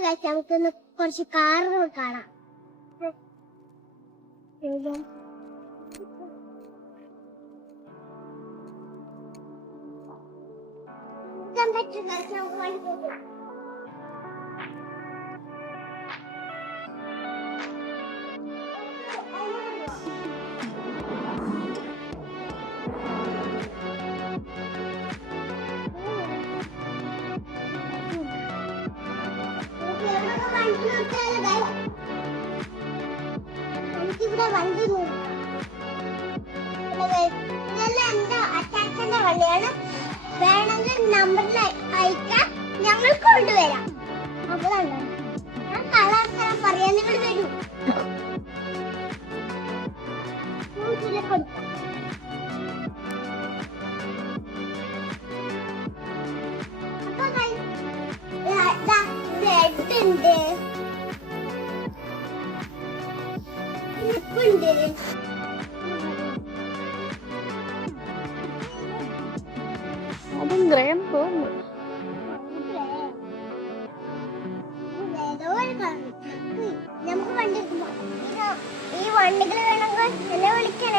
നമുക്കൊന്ന് കുറച്ച് കാറുകൾ കാണാം. എനിക്കിവിടെ വണ്ടി ഇതെല്ലാം എന്റെ അച്ചാച്ചന്റെ വണ്ടിയാണ്. വേണമെങ്കിൽ നമ്പറിൽ അയക്കാൻ ഞങ്ങൾ കൊണ്ടുവരാം. അപ്പോഴാണ് ഞാൻ കളർ പറയാൻ നിങ്ങൾ വരൂ. കൊടുക്കാം. റെഡ് ഉണ്ട്, ഉണ്ട്, അതും ഗ്രേം തോന്നുന്നു. നമുക്ക് വണ്ടി ഈ വണ്ടികൾ വേണമെങ്കിൽ എന്നെ വിളിക്കണേ.